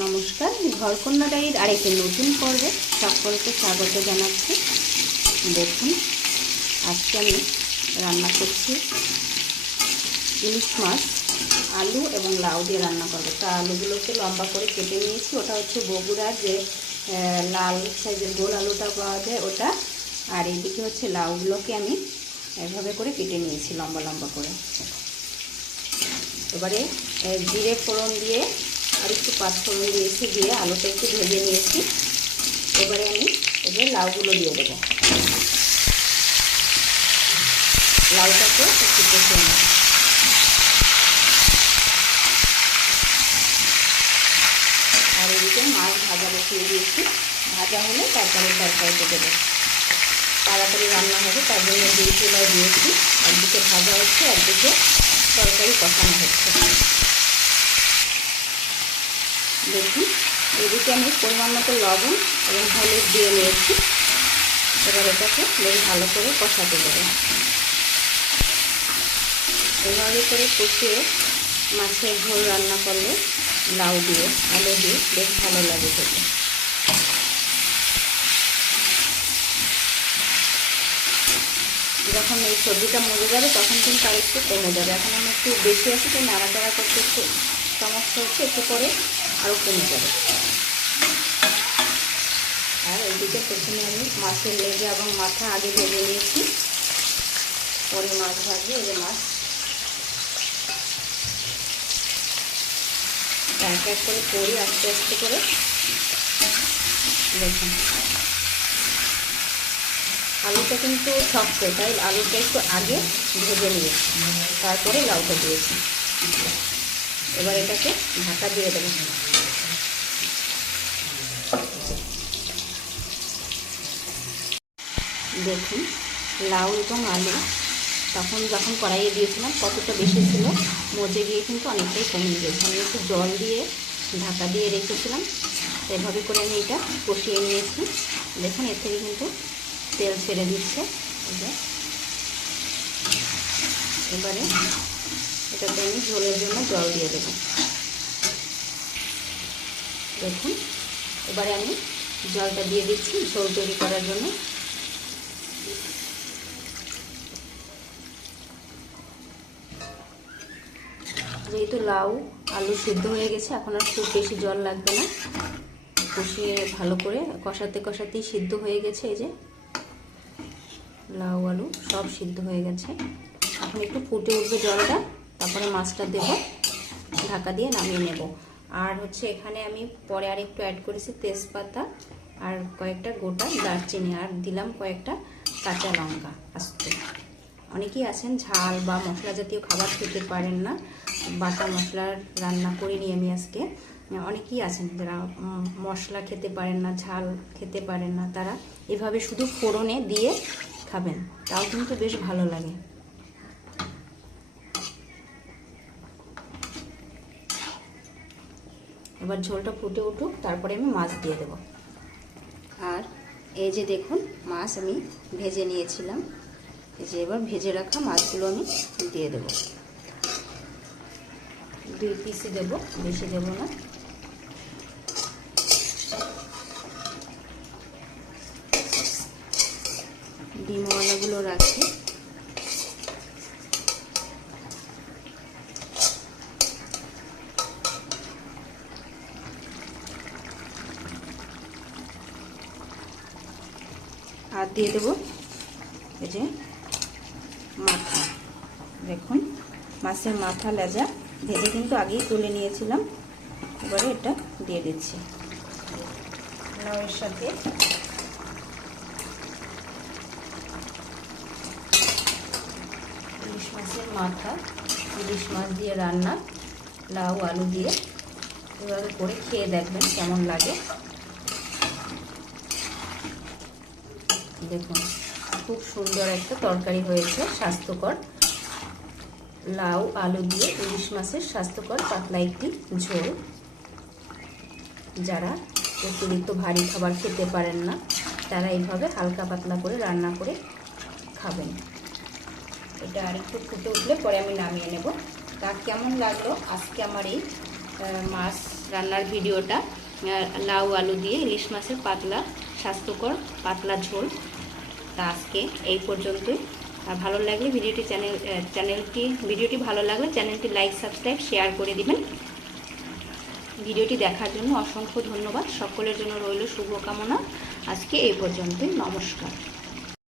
নমস্কার, ঘরকন্যা ডায়েরির আরেকটি নতুন পর্বে সকলকে স্বাগত জানাচ্ছি। দেখুন, আজকে আমি রান্না করছি ইলিশ মাছ আলু এবং লাউ দিয়ে রান্না করবো। তা আলুগুলোকে লম্বা করে কেটে নিয়েছি। ওটা হচ্ছে বগুড়ার যে লাল সাইজের গোল আলুটা পাওয়া যায় ওটা, আর এইদিকে হচ্ছে লাউগুলোকে আমি এভাবে করে কেটে নিয়েছি লম্বা লম্বা করে। এবারে জিরে ফোড়ন দিয়ে আর একটু পাঁচফোড়ন দিয়েছি, দিয়ে আলুটা একটু ভেজে নিয়েছি। এবারে আমি লাউগুলো দিয়ে দেবো। লাউটাকে একটু কষিয়ে নেব। আর এদিকে মাছ ভাজা বসিয়ে দিয়েছি, ভাজা হলে তারপরে তরকারিতে দেবো। তাড়াতাড়ি রান্না হবে তার জন্য দুই চুলায় দিয়েছি। একদিকে ভাজা হচ্ছে, একদিকে তরকারি কষানো হচ্ছে। দেখুন, এদিকে আমি পরিমাণ মতো লবণ এবং হলুদ দিয়ে নিয়েছি। এবার এটাকে বেশ ভালো করে কষাতে দেবো। এভাবে করে কষিয়ে মাছের ঝোল রান্না করলে লাউ দিয়ে আলু দিয়ে বেশ ভালো লাগে খেতে। যখন এই সবজিটা মরে যাবে তখন কিন্তু আর একটু কমে যাবে। এখন আমি একটু বেশি আছে, তাই নাড়াচাড়া করতে একটু সমস্যা হচ্ছে, একটু পরে আরও কমে যাবে। আর এইদিকে প্রথমে আমি মাছের লেজা এবং মাথা আগে ভেজে নিয়েছি, পরে মাছ ভাজবো। এই যে মাছ এক এক করে করি আস্তে আস্তে করে। দেখুন, আলুটা কিন্তু শক্ত, তাই আলুটা একটু আগে ভেজে নিয়েছি, তারপরে লাউটা দিয়েছি। এবার এটাকে ঢাকা দিয়ে দেবো। দেখুন, লাউ এবং আলু তখন যখন কড়াইয়ে দিয়েছিলাম কতটা বেশি ছিল, মজে গিয়ে কিন্তু অনেকটাই কমে গিয়েছে। আমি একটু জল দিয়ে ঢাকা দিয়ে রেখেছিলাম, এভাবে করে আমি এটা কষিয়ে নিয়েছি। দেখুন, এর থেকে কিন্তু তেল ছেড়ে দিচ্ছে। এবারে এটাতে আমি ঝোলের জন্য জল দিয়ে দেবো। দেখুন, এবারে আমি জলটা দিয়ে দিচ্ছি ঝোল তৈরি করার জন্য। যেহেতু লাউ আলু সিদ্ধ হয়ে গেছে, এখন আর খুব বেশি জল লাগবে না। কষিয়ে ভালো করে কষাতে কষাতেই সিদ্ধ হয়ে গেছে। এই যে লাউ আলু সব সিদ্ধ হয়ে গেছে। এখন একটু ফুটে উঠবে জলটা, তারপরে মাছটা দেব, ঢাকা দিয়ে নামিয়ে নেব। আর হচ্ছে এখানে আমি পরে আর একটু অ্যাড করেছি তেজপাতা আর কয়েকটা গোটা দারচিনি, আর দিলাম কয়েকটা কাঁচা লঙ্কা আস্তে। অনেকেই আছেন ঝাল বা মশলা জাতীয় খাবার খেতে পারেন না, বাটা মশলার রান্না করিনি আমি আজকে। অনেকেই আছেন যারা মশলা খেতে পারেন না, ঝাল খেতে পারেন না, তারা এভাবে শুধু ফোড়নে দিয়ে খাবেন, তাও কিন্তু বেশ ভালো লাগে। এবার ঝোলটা ফুটে উঠুক, তারপরে আমি মাছ দিয়ে দেব। আর এই যে দেখুন, মাছ আমি ভেজে নিয়েছিলাম। এই যে এবার ভেজে রাখা মাছগুলো আমি দিয়ে দেব। 2 পিসই দেবো, বেশি দেবো না। ডিমওয়ালাগুলো রাখি। আর দিয়ে দেবো এই যে মাথা। দেখুন, মাছের মাথা লেজা ভেজে কিন্তু আগেই তুলে নিয়েছিলাম। এবারে এটা দিয়ে দিচ্ছি লাউয়ের সাথে। ইলিশ মাছের মাথা, ইলিশ মাছ দিয়ে রান্না লাউ আলু দিয়ে এভাবে করে খেয়ে দেখবেন কেমন লাগে। দেখুন, খুব সুন্দর একটা তরকারি হয়েছে, স্বাস্থ্যকর লাউ আলু দিয়ে ইলিশ মাছের স্বাস্থ্যকর পাতলা একটি ঝোল। যারা অতিরিক্ত ভারী খাবার খেতে পারেন না, তারা এইভাবে হালকা পাতলা করে রান্না করে খাবেন। এটা আরেকটু ফুটে উঠলে পরে আমি নামিয়ে নেব। তা কেমন লাগলো আজকে আমার এই মাছ রান্নার ভিডিওটা, লাউ আলু দিয়ে ইলিশ মাছের পাতলা স্বাস্থ্যকর পাতলা ঝোল। তা আজকে এই পর্যন্তই। ভালো লাগলে ভিডিওটি ভালো লাগলে চ্যানেলটি লাইক সাবস্ক্রাইব শেয়ার করে দিবেন। ভিডিওটি দেখার জন্য অসংখ্য ধন্যবাদ। সকলের জন্য রইল শুভকামনা। আজকে এই পর্যন্তই। নমস্কার।